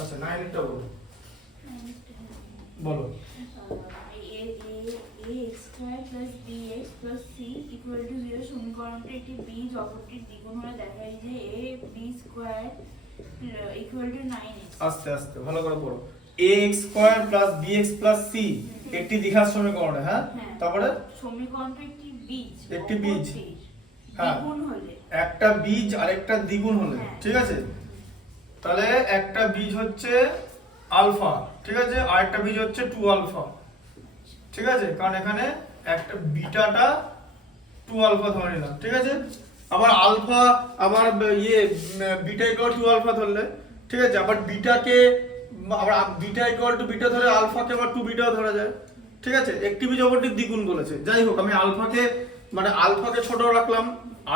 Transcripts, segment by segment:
আচ্ছা 9 টা বলো ax square plus bx plus c equal to 0 সমীকরণটি একটি বীজ অপরটির দ্বিগুণ হলে দেখায় যে a b square equal two 9x। আস্তে আস্তে ভালো করে পড়ো। ax square plus bx plus c একটি দ্বিঘাত সমীকরণ। হ্যাঁ, তারপরে সমীকরণটি একটি বীজ বীজ হ্যাঁ দ্বিগুণ হলে একটা বীজ আর একটা দ্বিগুণ হলে হ্যাঁ। ঠিক আছে। তাহলে একটা বীজ হচ্ছে আলফা, ঠিক আছে, আর একটা বীজ হচ্ছে 2 আলফা, ঠিক আছে, কারণ এখানে একটা বিটাটা 2 আলফা ধরে নিলাম, ঠিক আছে। আবার আলফা আবার বিটা ইকুয়াল 2 আলফা ধরলে, ঠিক আছে, আবার বিটাকে আবার বিটা ইকুয়াল টু বিটা ধরে আলফাকে আবার 2 বিটাও ধরা যায়, ঠিক আছে। একটি বীজ অপরটির দ্বিগুণ বলেছে। যাই হোক, আমি আলফাকে মানে আলফাকে ছোট রাখলাম।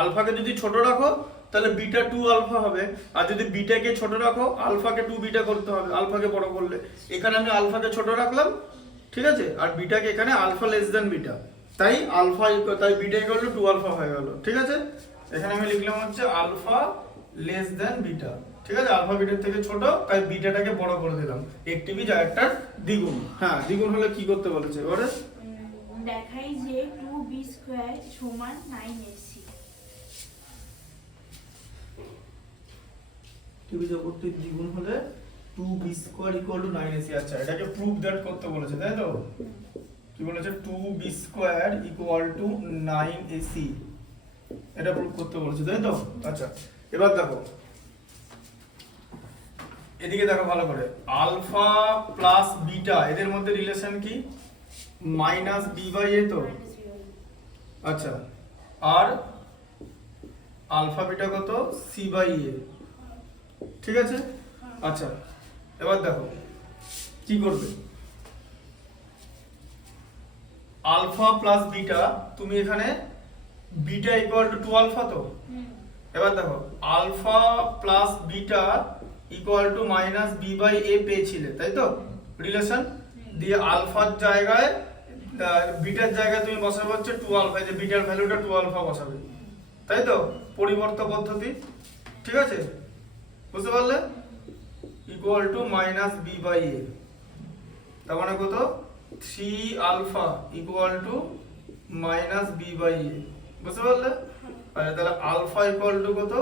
আলফাকে যদি ছোট রাখো তাহলে বিটা 2 আলফা হবে, আর যদি বিটাকে ছোট রাখো আলফাকে 2 বিটা করতে হবে আলফাকে বড় করলে। এখানে আমি আলফাকে ছোট রাখলাম, ঠিক আছে, আর বিটাকে এখানে আলফা লেস দেন বিটা, তাই তাই বিটা ইকুয়াল টু 2 আলফা হয়ে গেল, ঠিক আছে। এখানে আমি লিখলাম হচ্ছে আলফা লেস দেন বিটা, ঠিক আছে, আলফা বিটার থেকে ছোট তাই বিটাটাকে বড় করে দিলাম। একটি বীজ আর একটা দ্বিগুণ। হ্যাঁ, দ্বিগুণ হলে কি করতে বলেছে এবারে? দেখাই যে 2b স্কয়ার সমান 9ac। টিভি জগৎটির দ্বিগুণ হলে 2b square equal two 9ac। আচ্ছা, এটাকে প্রুফ দ্যাট করতে বলেছে, তাই তো? কি বলেছে? 2b square equal two 9ac, এটা প্রুফ করতে বলেছে, তাই তো? আচ্ছা, এবার দেখো এদিকে দেখো ভালো করে। আলফা প্লাস বিটা এদের মধ্যে রিলেশন কি? মাইনাস বি বাই এ তো। আচ্ছা, আর আলফা বিটা কত? সি বাই এ, ঠিক আছে। আচ্ছা, এবার দেখো কি করবে। আলফা প্লাস বিটা, তুমি এখানে বিটা ইকুয়াল টু 2 আলফা তো। এবার দেখো alpha plus beta equal to minus b by a পেয়েছিলে, তাই তো? রিলেশন দিয়ে আলফার জায়গায় বিটার জায়গায় তুমি বসাবে হচ্ছে 2 আলফা, যে বিটার ভ্যালুটা 2 আলফা বসাবে, তাই তো? পরিবর্তন পদ্ধতি, ঠিক আছে, বুঝতে পারলে? Equal to minus b by a, তার মানে কত? 3 alpha equal to minus b by a, বুঝতে পারলে? আচ্ছা, তাহলে আলফা ইকুয়াল টু কত?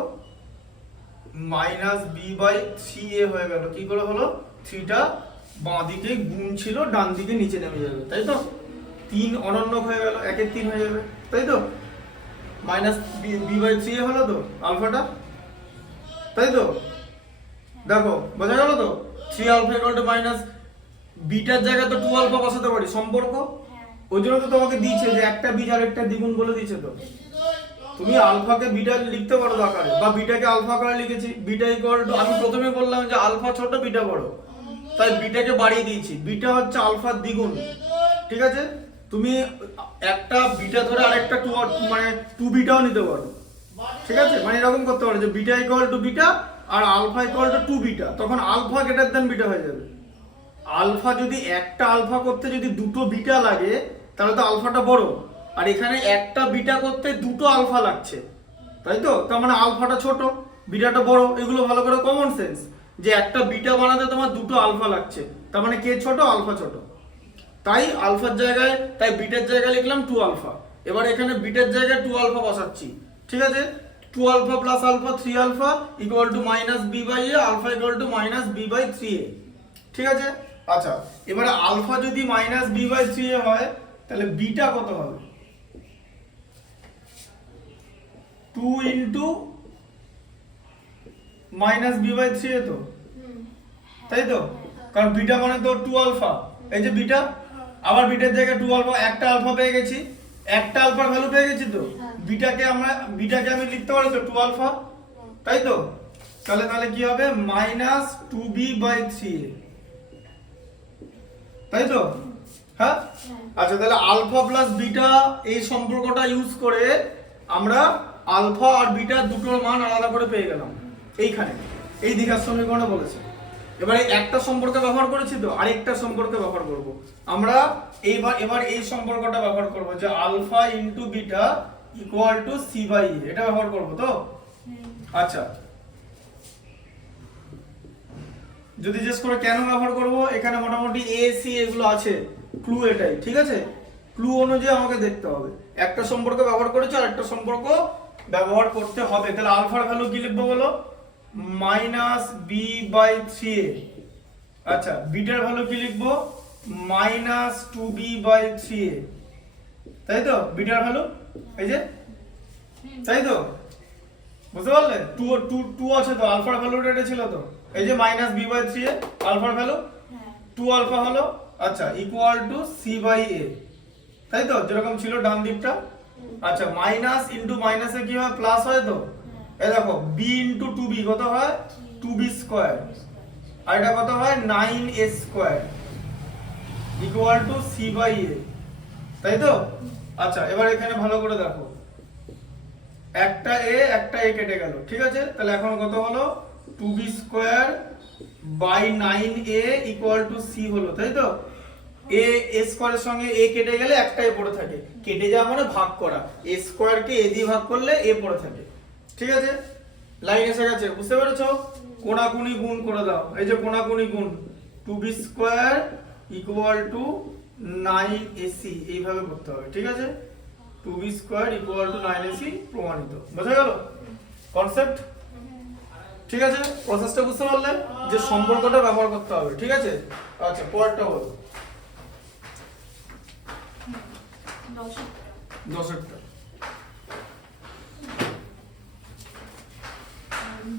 মাইনাস বি বাই 3a হয়ে গেল। কি করে হলো? 3টা বাঁ দিকে গুণ ছিল, ডান দিকে নিচে নেমে যাবে, তাই তো? 3 অনন্য হয়ে গেল, 1-এর 3 হয়ে যাবে, তাই তো? মাইনাস বি বাই 3a হলো তো আলফাটা, তাই তো? দেখো বোঝা গেল তো? 3 আলফা ইকুয়াল টু মাইনাস বিটার জায়গায় তো 2 আলফা বসাতে পারি, সম্পর্ক ওই জন্য তো তোমাকে দিয়েছে যে একটা বীজ আর একটা দ্বিগুণ বলে দিয়েছে। তো তুমি আলফাকে বিটা লিখতে পারো আকারে, বা বিটাকে আলফা করে লিখেছি। বিটা ইকুয়াল টু, আমি প্রথমে বললাম যে আলফা ছোট বিটা বড়, তাই বিটাকে বাড়িয়ে দিয়েছি। বিটা হচ্ছে আলফার দ্বিগুণ, ঠিক আছে। তুমি একটা বিটা ধরে আরেকটা 2 মানে 2 বিটাও নিতে পারো, ঠিক আছে, মানে এরকম করতে পারো যে বিটা ইকুয়াল টু বিটা আর আলফা ইকুয়াল টু 2 বিটা, তখন আলফা গ্রেটার দ্যান বিটা হয়ে যাবে। আলফা যদি একটা আলফা করতে যদি দুটো বিটা লাগে তাহলে তো আলফাটা বড়, আর এখানে একটা বিটা করতে দুটো আলফা লাগছে, তাই তো? তার মানে আলফাটা ছোট, বিটাটা বড়। এগুলো ভালো করে কমন সেন্স, যে একটা বিটা বানাতে তোমার দুটো আলফা লাগছে, তার মানে কে ছোট? আলফা ছোট। তাই আলফার জায়গায়, তাই বিটার জায়গায় লিখলাম 2 আলফা। এবার এখানে বিটার জায়গায় 2 আলফা বসাচ্ছি, ঠিক আছে। 2 alpha plus alpha 3 alpha equal to minus b by a, alpha equal to minus b by 3a, ঠিক আছে। আচ্ছা, এবারে আলফা যদি মাইনাস বি বাই 3a হয় তাহলে বিটা কত হবে? 2 into minus b by 3a তো, তাই তো? কারণ বিটা মানে তো 2 আলফা, এই যে বিটা, আবার বিটার জায়গায় 2 আলফা, একটা আলফা পেয়ে গেছি, একটা আলফার ভ্যালু পেয়ে গেছি তো। বিটাকে আমি লিখতে পারি তো 2 আলফা, তাই তো? তাহলে কি হবে? মাইনাস 2b বাই 3a, তাই তো? হ্যাঁ আচ্ছা, তাহলে আলফা প্লাস বিটা এই সম্পর্কটা ইউজ করে আমরা আলফা আর বিটা দুটোর মান আলাদা করে পেয়ে গেলাম এইখানে, এই দ্বিঘাত সমীকরণে বলেছে। এবারে একটা সম্পর্কে ব্যবহার করেছি তো আরেকটা সম্পর্কে ব্যবহার করব আমরা। এবার এই সম্পর্কটা ব্যবহার করব যে alpha into beta equal to c by a, এটা ব্যবহার করব তো। আচ্ছা, যদি জিজ্ঞেস করে কেন ব্যবহার করব, এখানে মোটামুটি এ সি এগুলো আছে, ক্লু এটাই, ঠিক আছে? ক্লু অনুযায়ী আমাকে দেখতে হবে, একটা সম্পর্ক ব্যবহার করেছে আর একটা সম্পর্ক ব্যবহার করতে হবে। তাহলে আলফার ভ্যালু কি লিখবো বলো? Minus b by three a. আচ্ছা, বিটার ভ্যালু কি লিখবো? Minus two b by three a, তাই তো? বিটার ভ্যালু এই যে, তাই তো? বুঝতে পারলে? টু আছে তো, আলফার ভ্যালুটা এটা ছিল তো, এই যে মাইনাস বি বাই থ্রি এ আলফার ভ্যালু 2 আলফা হলো। আচ্ছা, equal to c by a, তাই তো? যেরকম ছিল ডান দিকটা। আচ্ছা, মাইনাস ইনটু মাইনাসে কি হয়? প্লাস হয় তো। এই দেখো বি ইনটু টু বি কত হয়? 2b স্কয়ার, আর এটা কত হয়? 9a square equal to c by a, তাই তো? আচ্ছা, এবার এখানে ভালো করে দেখো, একটা এ কেটে গেল, ঠিক আছে? তাহলে এখন কত হলো? 2b square by 9a equal to c হলো, তাই তো? এ স্কয়ারের সঙ্গে এ কেটে গেলে একটাই পড়ে থাকে, কেটে যাওয়া মানে ভাগ করা, এ স্কয়ার কে এ দিয়ে ভাগ করলে এ পড়ে থাকে, ঠিক আছে? লাইন এসে গেছে, বুঝতে পেরেছো? কোণাকুনি গুণ করে দাও, এই যে কোণাকুনি গুণ, 2b square equal two 9ac, এইভাবে করতে হবে, ঠিক আছে? 2b square equal two 9ac প্রমাণিত। বোঝা গেল কনসেপ্ট? ঠিক আছে, প্রসেসটা বুঝতে পারলে যে সম্পর্কটা ব্যবহার করতে হবে, ঠিক আছে? আচ্ছা, পরেরটা বলো, 10এরটা।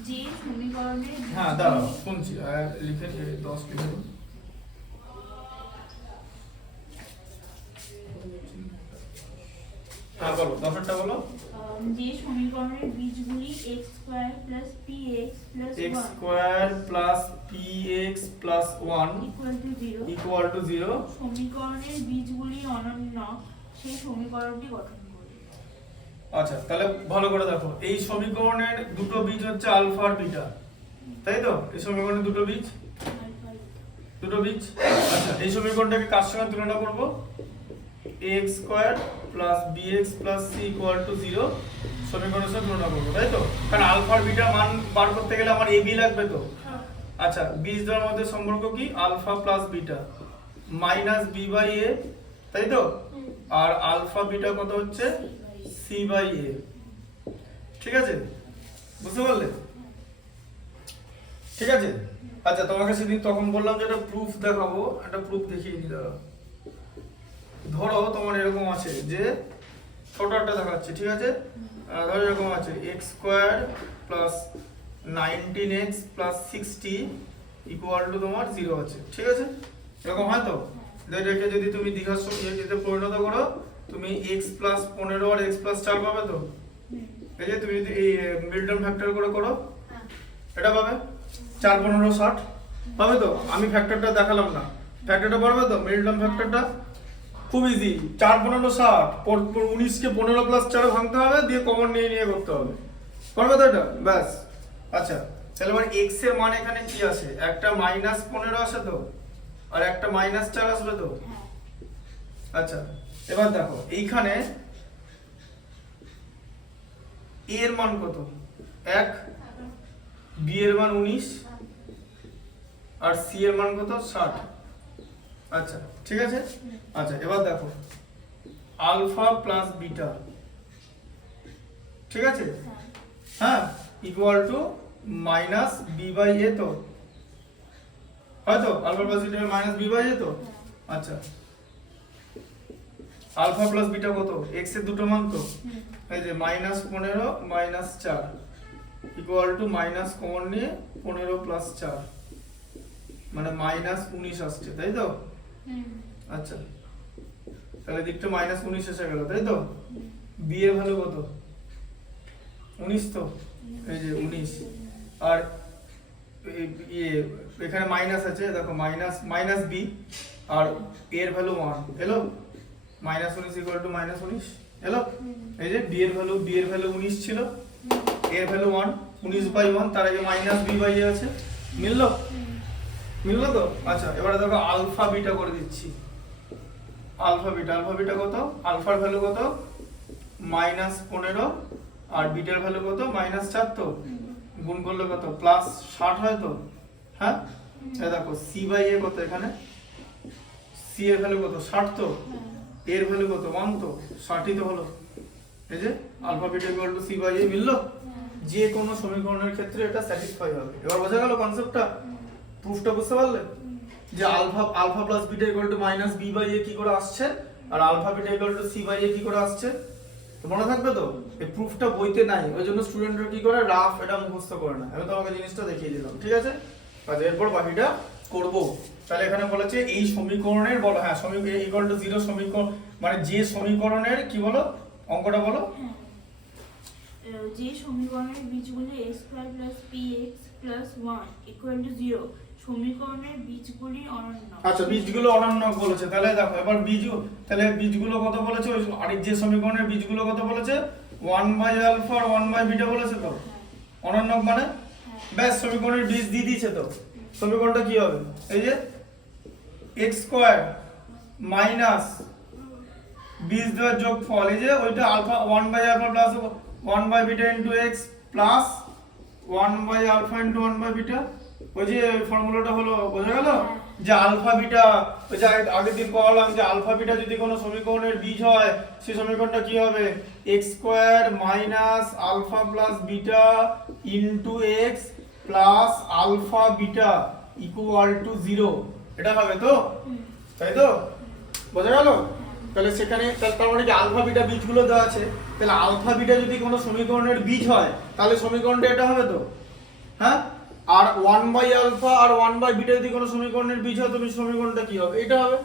যে সমীকরণে হ্যাঁ দাঁড়াও শুনছি, লিখে 10 লিখে দাও। হ্যাঁ বলো, 10এরটা বলো। যে সমীকরণের বীজগুলি x square plus px plus x square plus px plus 1 equal to 0 0 সমীকরণের বীজগুলি অনন্য, সেই সমীকরণটি গঠন করি। আচ্ছা, তাহলে ভালো করে দেখো, এই সমীকরণের দুটো বীজ হচ্ছে আলফা আর বিটা, তাই তো? এই সমীকরণের দুটো বীজ। আচ্ছা, এই সমীকরণটাকে কার সঙ্গে তুলনা করব? ax square plus bx plus c equal to 0 সমীকরণের সাথে তুলনা করব, তাই তো? কারণ আলফা আর বিটা মান বার করতে গেলে আমার ab লাগবে তো। আচ্ছা, বীজ দ্বয়ের মধ্যে সম্পর্ক কি? Alpha plus beta minus b by a, তাই তো? আর আলফা বিটা কত হচ্ছে? c বাই a, ঠিক আছে? বুঝতে পারলে? ঠিক আছে। আচ্ছা, তোমাকে সেদিন তখন বললাম যে একটা প্রুফ দেখাবো, একটা প্রুফ দেখিয়ে নি। ধরো তোমার এরকম আছে যে ছোট একটা দেখাচ্ছে, ঠিক আছে? ধরো এরকম আছে x square plus 19x plus 60 equal to তোমার 0 আছে, ঠিক আছে? এরকম হয় তো? এটাকে যদি তুমি দ্বিঘাত সমীকরণে পরিণত করো, তুমি x প্লাস 15 আর x প্লাস 4 পাবে তো। এই যে তুমি যদি এই মিডল ফ্যাক্টর করে করো, এটা পাবে 4 15 60 পাবে তো। আমি ফ্যাক্টরটা দেখালাম না, ফ্যাক্টরটা পারবে তো? মিডল ফ্যাক্টরটা খুব ইজি, 4 15 60, 19 কে 15 প্লাস 4 ভাঙতে হবে, দিয়ে কমন নিয়ে করতে হবে, পারবে তো এটা? ব্যাস। আচ্ছা, তাহলে এবার x এর মান এখানে কি আছে? একটা মাইনাস 15 আসে তো, আর একটা মাইনাস 4 আসবে তো। আচ্ছা, এবার দেখো এইখানে a এর মান কত? 1, b এর মান 19, আর c এর মান কত? 60। আচ্ছা, ঠিক আছে। আচ্ছা, এবার দেখো আলফা প্লাস বিটা, ঠিক আছে? হ্যাঁ, equal to minus b by a তো, হয়তো? Alpha plus beta minus b by a তো। আচ্ছা, আলফা প্লাস বিটা কত? এক্স এর দুটো মান তো, এই যে minus 15 minus 4 equal to minus common নিয়ে 15 প্লাস 4 মানে মাইনাস 19 আসছে, তাই তো? আচ্ছা, তাহলে দিকটা মাইনাস 19 এসে গেল, তাই তো? বি এর ভ্যালু কত? 19 তো, এই যে 19, আর এখানে মাইনাস আছে, দেখো মাইনাস বি আর a এর ভ্যালু 1 এলো, -19 ইকুয়াল টু -19 এলো। এই যে b এর ভ্যালু 19 ছিল, a এর ভ্যালু 1, 19/1, তার আগে -b/a আছে, মিললো? মিললো তো? আচ্ছা, এবারে দেখো আলফা বিটা করে দিচ্ছি। আলফা বিটা কত? আলফার ভ্যালু কত? -15 আর বিটার ভ্যালু কত? -4 তো। গুণ করলে কত? +60 হয় তো? হ্যাঁ, এই দেখো c/a কত এখানে? c এর ভ্যালু কত? 60 তো। a এর ভ্যালু কত? 1 তো। 60ই তো হলো। এই যে alpha beta equal to c/a মিললো? যে কোনো সমীকরণের ক্ষেত্রে এটা স্যাটিসফাই হবে। এবার বোঝা গেল কনসেপ্টটা? প্রুফটা বুঝতে পারলে? যে alpha plus beta equal to -b/a কি করে আসছে আর alpha beta equal to c/a কি করে আসছে? তো মনে থাকবে তো? এই প্রুফটা বইতে নাই, ওই জন্য স্টুডেন্টরা কি করে রাফ এটা মুখস্থ করে না। আমি তোমাকে জিনিসটা দেখিয়ে দিলাম, ঠিক আছে? আচ্ছা, এরপর বাকিটা করব। তাহলে এখানে বলেছে এই সমীকরণের বলো, হ্যাঁ সমীকরণ ইকুয়াল টু 0 সমীকরণ মানে যে সমীকরণের কি বলো অঙ্কটা বলো। যে সমীকরণের বীজগুলি a² + px + 1 = 0 সমীকরণের বীজগুলি অনন্য। আচ্ছা, বীজগুলো অনন্য বলেছে। তাহলে দেখো এবার বীজগুলো কত বলেছে? ওই আরেক যে সমীকরণের বীজগুলো কত বলেছে? 1/α আর 1/β বলেছে তো। অনন্য মানে ব্যাস সমীকরণের বীজ দিয়ে দিয়েছে তো। সমীকরণটা কি হবে? এই যে x² মাইনাস বীজ দ্বয়ের যোগফল, এই যে ওইটা alpha 1/α plus 1/β into x plus 1/α into 1/β। ওই যে ফর্মুলাটা হলো, বোঝা গেল? যে আলফা বিটা, ওই যে আগের দিন পড়ালাম যে আলফা বিটা যদি কোনো সমীকরণের বীজ হয় সেই সমীকরণটা কি হবে? x² minus alpha plus beta into x plus alpha beta equal to 0, এটা হবে তো? তাই তো? বোঝা গেল? তাহলে সেখানে তার মানে কি আলফা বিটা বীজগুলো দেওয়া আছে, তাহলে আলফা বিটা যদি কোনো সমীকরণের বীজ হয় তাহলে সমীকরণটা এটা হবে তো। হ্যাঁ, আর 1/α আর 1/β যদি কোনো সমীকরণের বীজ হয় তবে সমীকরণটা কি হবে? এটা হবে।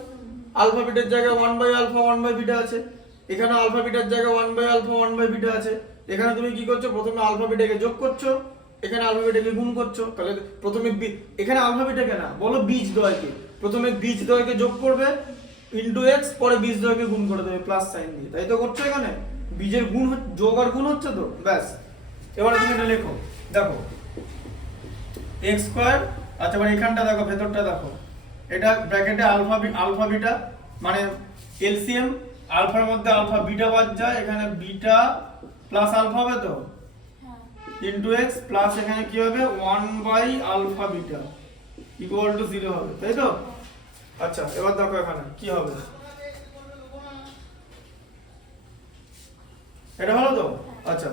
আলফা বিটার জায়গায় 1/α 1/β আছে, এখানে আলফা বিটার জায়গায় 1/α 1/β আছে। এখানে তুমি কি করছো? প্রথমে আলফা বিটাকে যোগ করছো, এখানে আলফা বিটাকে গুণ করছো। তাহলে প্রথমে এখানে আলফা বিটাকে না, বলো বীজ দ্বয়কে, প্রথমে বীজ দ্বয়কে যোগ করবে ইনটু x, পরে বীজ দ্বয়কে গুণ করে দেবে প্লাস সাইন দিয়ে। তাই তো করছো? এখানে বীজের গুণ যোগ আর গুণ হচ্ছে তো, ব্যাস। এবারে তুমি এটা লেখো, দেখো x²। আচ্ছা, মানে এখানটা দেখো, ভেতরটা দেখো, এটা ব্র্যাকেটে আলফা বিটা মানে এলসিএম, আলফার মধ্যে আলফা বিটা বাদ যায়, এখানে বিটা প্লাস আলফা হবে তো ইনটু x প্লাস এখানে কি হবে 1/α বিটা ইকুয়াল টু 0 হবে, তাই তো? আচ্ছা, এবার দেখো এখানে কি হবে, এটা হলো তো? আচ্ছা,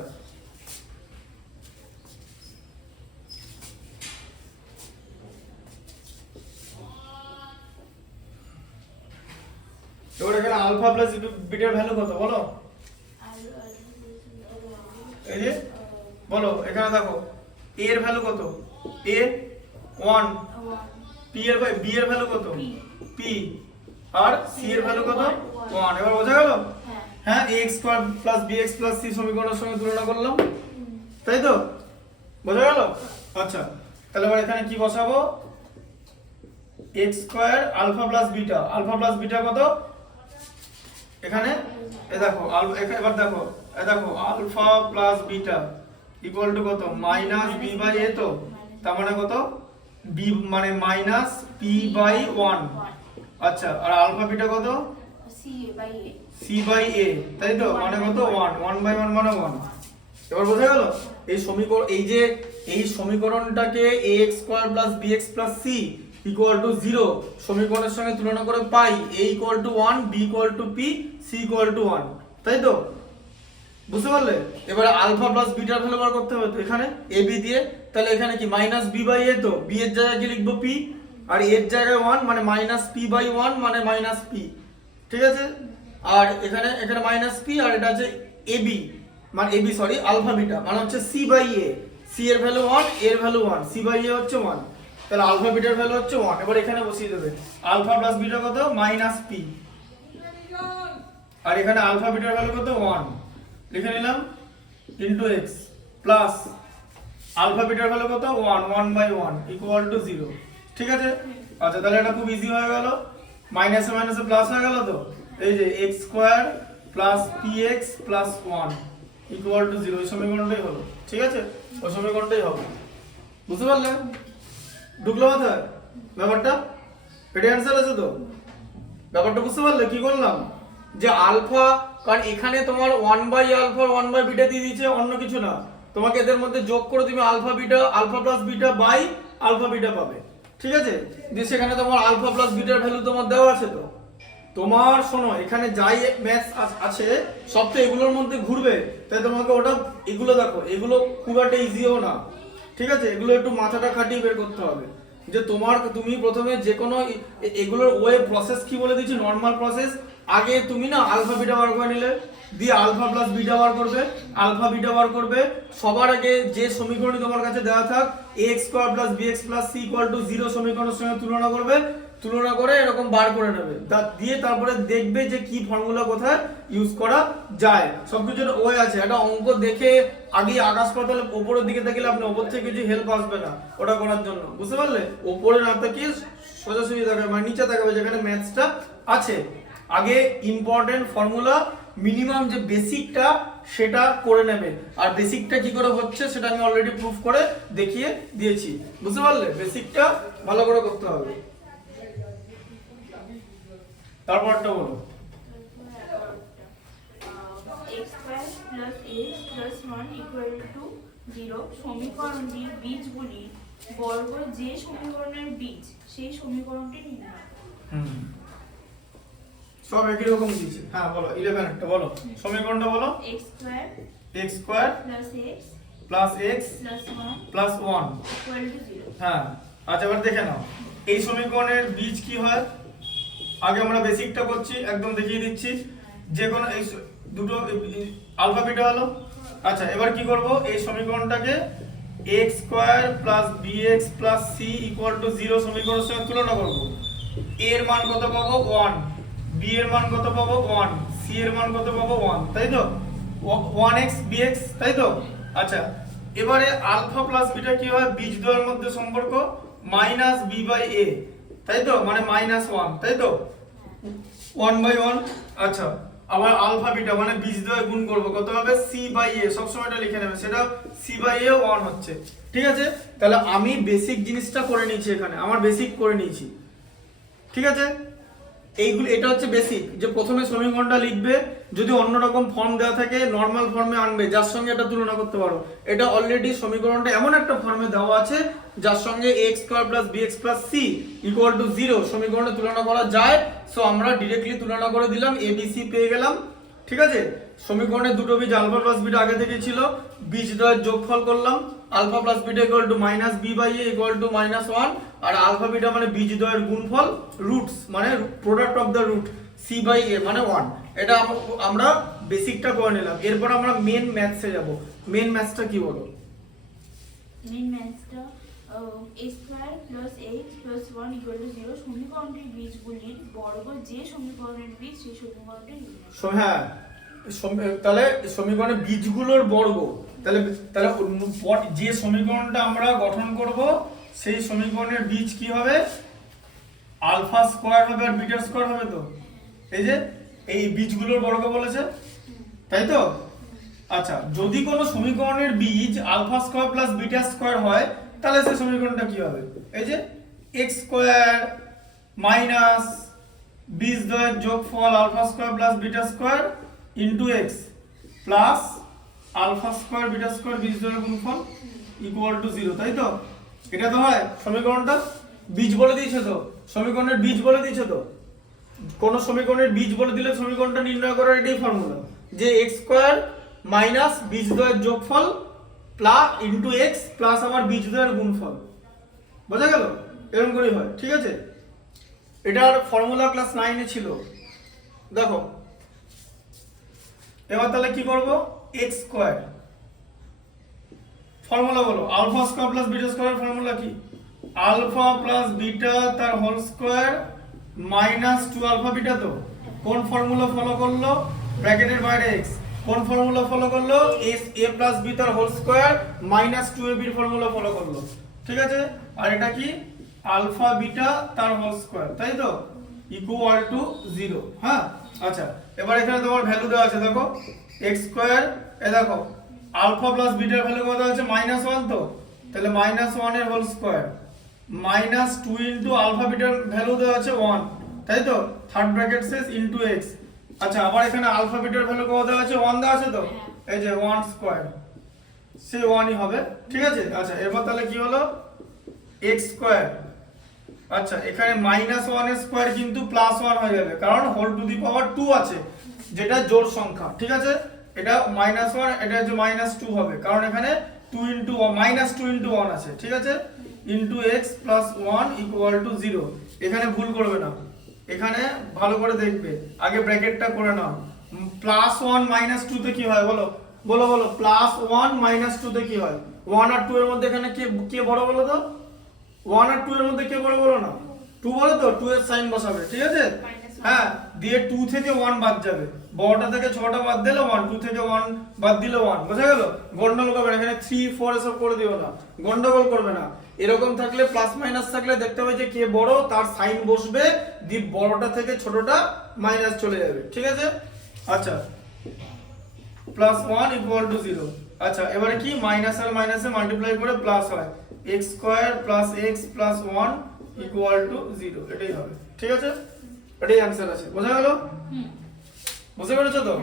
এবার এখানে আলফা প্লাস বিটার ভ্যালু কত বলো? এই যে বলো, এখানে দেখো a এর ভ্যালু কত? a 1, p এর b এর ভ্যালু কত? p, আর c এর ভ্যালু কত? 1। এবার বোঝা গেল? হ্যাঁ, ax² + bx + c সমীকরণের সঙ্গে তুলনা করলাম, তাই তো? বোঝা গেল? আচ্ছা, তাহলে এবার এখানে কি বসাবো? x² alpha plus beta, alpha plus beta কত? এখানে এই দেখো এবার দেখো, এই দেখো alpha plus beta equal to কত? -b/a তো, তার মানে কত? b মানে -p/1। আচ্ছা, আর আলফা বিটা কত? c/a, তাই তো? মানে কত? 1/1 মানে 1। এবার বোঝা গেল? এই সমীকরণ, এই সমীকরণটাকে ax² + bx + c equal to 0 সমীকরণের সঙ্গে তুলনা করে পাই a equal to 1, b equal to p, c equal to 1, তাই তো? বুঝতে পারলে? এবারে আলফা প্লাস বিটার ভ্যালু বার করতে হবে তো এখানে ab দিয়ে। তাহলে এখানে কি -b/a তো, b এর জায়গায় কি লিখবো? p, আর a এর জায়গায় 1 মানে -p/1 মানে -p, ঠিক আছে? আর এখানে -p, আর এটা আছে ab মানে ab সরি আলফা বিটা মানে হচ্ছে c/a, c এর ভ্যালু 1, a এর ভ্যালু 1, c/a হচ্ছে 1, তাহলে আলফা বিটার ভ্যালু হচ্ছে 1। এবার এখানে বসিয়ে দেবে আলফা প্লাস বিটা কত? -p, আর এখানে আলফা বিটার ভ্যালু কত? 1 লিখে নিলাম ইনটু x প্লাস আলফা বিটার ভ্যালু কত? 1, 1/1 ইকুয়াল টু 0, ঠিক আছে? আচ্ছা, তাহলে এটা খুব ইজি হয়ে গেল। মাইনাসে মাইনাসে প্লাস হয়ে গেল তো, এই যে x square plus px plus 1 equal to 0, এই সমীকরণটাই হলো। ঠিক আছে, ওই সমীকরণটাই হবে। বুঝতে পারলে? ঢুকলো মাথায় ব্যাপারটা? এটা অ্যান্সার আছে তো? ব্যাপারটা বুঝতে পারলে কি করলাম? যে আলফা, কারণ এখানে তোমার 1/α 1/β দিয়ে দিয়েছে, অন্য কিছু না। তোমাকে এদের মধ্যে যোগ করে তুমি alpha plus beta by alpha beta পাবে। ঠিক আছে, যে সেখানে তোমার আলফা প্লাস বিটার ভ্যালু তোমার দেওয়া আছে তো। তোমার শোনো, এখানে যাই ম্যাথস আছে সব তো এগুলোর মধ্যে ঘুরবে, তাই তোমাকে ওটা এগুলো দেখো, এগুলো খুব একটা ইজিও না। ঠিক আছে, এগুলো একটু মাথাটা খাটিয়ে বের করতে হবে। যে তুমি প্রথমে যে কোনো এগুলোর ওয়ে প্রসেস কি বলে দিচ্ছি, নরমাল প্রসেস। আগে তুমি না আলফা বিটা বার করে নিলে, দিয়ে আলফা প্লাস বিটা বার করবে, আলফা বিটা বার করবে। সবার আগে যে সমীকরণটি তোমার কাছে দেওয়া থাক ax square plus bx plus c equal to 0 সমীকরণের সঙ্গে তুলনা করবে, তুলনা করে এরকম বার করে নেবে, দিয়ে তারপরে দেখবে যে কি ফর্মুলা কোথায় ইউজ করা যায়। সবকিছুর ওয়ে আছে। একটা অঙ্ক দেখে আগে আকাশ পাতাল উপরের দিকে তাকিয়ে আপনি উপর থেকে কিছু হেল্প আসবে না ওটা করার জন্য। বুঝতে পারলে? উপরে না তাকিয়ে সোজাসুজি তাকাবে, মানে নিচে তাকাবে যেখানে ম্যাথসটা আছে। আগে ইম্পর্টেন্ট ফর্মুলা মিনিমাম যে বেসিকটা সেটা করে নেবে। আর বেসিকটা কি করে হচ্ছে সেটা আমি অলরেডি প্রুফ করে দেখিয়ে দিয়েছি। বুঝতে পারলে? বেসিকটা ভালো করে করতে হবে। তারপরটা বলো। x square plus x plus 1 equal to 0 সমীকরণটির বীজগুলি বর্গ যে সমীকরণের বীজ সেই সমীকরণটি নির্ণয়। সব একই রকম দিয়েছে। হ্যাঁ বলো, 11 একটা বলো, সমীকরণটা বলো। x square plus x plus 1 equal to 0। হ্যাঁ, আচ্ছা এবার দেখে নাও এই সমীকরণের বীজ কি হয়। আগে আমরা বেসিকটা করছি, একদম দেখিয়ে দিচ্ছি। যে কোনো এই দুটো আলফা বিটা হলো। আচ্ছা এবার কি করব, এই সমীকরণটাকে x square plus bx plus c equal to 0 সমীকরণের সঙ্গে তুলনা করব। a এর মান কত পাবো 1, b এর মান কত পাবো 1, c এর মান কত পাবো 1, তাই তো? 1x bx, তাই তো? আচ্ছা এবারে আলফা প্লাস বিটা কি হয়, বীজদ্বয়ের মধ্যে সম্পর্ক মাইনাস b বাই a, তাই তো? মানে -1, তাই তো? 1/1। আচ্ছা আবার আলফা বিটা মানে বীজদ্বয় গুণ করব, কত হবে c বাই a, সব সময় এটা লিখে নেবে, সেটা c বাই a 1 হচ্ছে। ঠিক আছে, তাহলে আমি বেসিক জিনিসটা করে নিয়েছি, এখানে আমার বেসিক করে নিয়েছি। ঠিক আছে, এইগুলো এটা হচ্ছে বেসিক। যে প্রথমে সমীকরণটা লিখবে, যদি অন্য রকম ফর্ম দেওয়া থাকে নরমাল ফর্মে আনবে, যার সঙ্গে এটা তুলনা করতে পারো। এটা অলরেডি সমীকরণটা এমন একটা ফর্মে দেওয়া আছে যার সঙ্গে x square plus bx plus c equal to 0 সমীকরণে তুলনা করা যায়। সো আমরা ডাইরেক্টলি তুলনা করে দিলাম, a b c পেয়ে গেলাম। ঠিক আছে, সমীকরণে দুটো বীজ আলফা প্লাস বিটা আগে থেকে ছিল, বীজদ্বয়ের যোগফল করলাম, alpha plus beta equal to minus b by a equal to -1, আর আলফা বিটা মানে বীজদ্বয়ের গুণফল, রুটস মানে product of the root, c by a মানে 1। এটা আমরা বেসিকটা করে নিলাম। এরপর আমরা মেন ম্যাথসে যাব। মেন ম্যাথসটা কি বলো? মেন ম্যাথসটা a square plus x plus 1 equal to 0 সমীকরণটির বীজগুলির বর্গ যে সমীকরণের বীজ সেই সমীকরণটি নির্ণয়। হ্যাঁ, তাহলে সমীকরণের বীজগুলোর বর্গ, তাহলে যে সমীকরণটা আমরা গঠন করব সেই সমীকরণের বীজ কি হবে, আলফা স্কয়ার হবে আর বিটা স্কয়ার হবে। তো এই যে এই বীজগুলোর বর্গ বলেছে, তাই তো? আচ্ছা যদি কোনো সমীকরণের বীজ alpha square plus beta square হয়, তাহলে সেই সমীকরণটা কি হবে, এই যে x স্কয়ার মাইনাস বীজদ্বয়ের যোগফল alpha square plus beta square into x plus alpha square beta square বীজদ্বয়ের গুণফল ইকুয়াল টু 0, তাই তো? এটা তো হয় সমীকরণটা। বীজ বলে দিয়েছে তো, সমীকরণের বীজ বলে দিয়েছে তো। কোন সমীকরণের বীজ বলে দিলে সমীকরণটা নির্ণয় করার এটাই ফর্মুলা, যে x স্কয়ার মাইনাস বীজদ্বয়ের যোগফল প্লাস ইনটু x প্লাস আমার বীজদ্বয়ের গুণফল। বোঝা গেল? এরকম করেই হয়। ঠিক আছে, এটার ফর্মুলা ক্লাস 9 এ ছিল। দেখো এবার তাহলে কি করব, x স্কয়ার ফর্মুলা বলো, alpha square plus beta square formula কি, আলফা প্লাস বিটা তার whole square minus 2 alpha beta. তো কোন ফর্মুলা ফলো করলো, ব্র্যাকেটের বাইরে x, কোন ফর্মুলা ফলো করলো, a প্লাস b তার হোল স্কয়ার মাইনাস 2ab এর ফর্মুলা ফলো করলো। ঠিক আছে, আর এটা কি, আলফা বিটা তার হোল স্কয়ার, তাই তো? Equal to 0। হ্যাঁ আচ্ছা, এবার এখানে তোমার ভ্যালু দেওয়া আছে দেখো x স্কয়ার, এ দেখো আলফা প্লাস বিটার ভ্যালু কত আছে -1, তো তাহলে -1 এর হোল স্কয়ার -2 ইনটু আলফা বিটার ভ্যালু দেওয়া আছে 1, তাই তো থার্ড ব্র্যাকেট শেষ ইনটু x। আচ্ছা আবার এখানে আলফা বিটার ভ্যালু কত দেওয়া আছে 1 দেওয়া আছে, তো এই যে 1 স্কয়ার সে 1ই হবে, ঠিক আছে। আচ্ছা এবার তাহলে কি হলো x স্কয়ার, আচ্ছা এখানে -1 এর স্কয়ার কিন্তু +1 হয়ে যাবে কারণ হোল টু দি পাওয়ার 2 আছে যেটা জোড় সংখ্যা, ঠিক আছে। এটা -1 এটা হচ্ছে -2 হবে কারণ এখানে 2 ইনটু -2 ইনটু 1 আছে, ঠিক আছে, into x plus 1 equal to 0। এখানে ভুল করবে না, এখানে ভালো করে দেখবে, আগে ব্র্যাকেটটা করে নাও। +1 -2 তে কি হয় বলো বলো বলো, +1 -2 তে কি হয়? 1 আর 2 এর মধ্যে এখানে কে বড় বলো তো? 1 আর 2 এর মধ্যে কে বড় বলো না? 2 বলো তো, 2 এর সাইন বসাবে, ঠিক আছে। হ্যাঁ দিয়ে 2 থেকে 1 বাদ যাবে, বড়টা থেকে ছোটটা বাদ দিলে 1, 2 থেকে 1 বাদ দিলে 1, বোঝা গেল? গন্ডগোল করবে না, এখানে 3 4 এসব করে দিও না, গন্ডগোল করবে না। এরকম থাকলে প্লাস মাইনাস থাকলে দেখতে হবে যে কে বড় তার সাইন বসবে, দি বড়টা থেকে ছোটটা মাইনাস চলে যাবে, ঠিক আছে। আচ্ছা +1 ইকুয়াল টু 0। আচ্ছা এবারে কি মাইনাস আর মাইনাসে মাল্টিপ্লাই করে প্লাস হয়, x square plus x plus 1 equal to 0, এটাই হবে, ঠিক আছে। এটাই অ্যানসার আছে, বোঝা গেল? বুঝতে পেরেছো তো?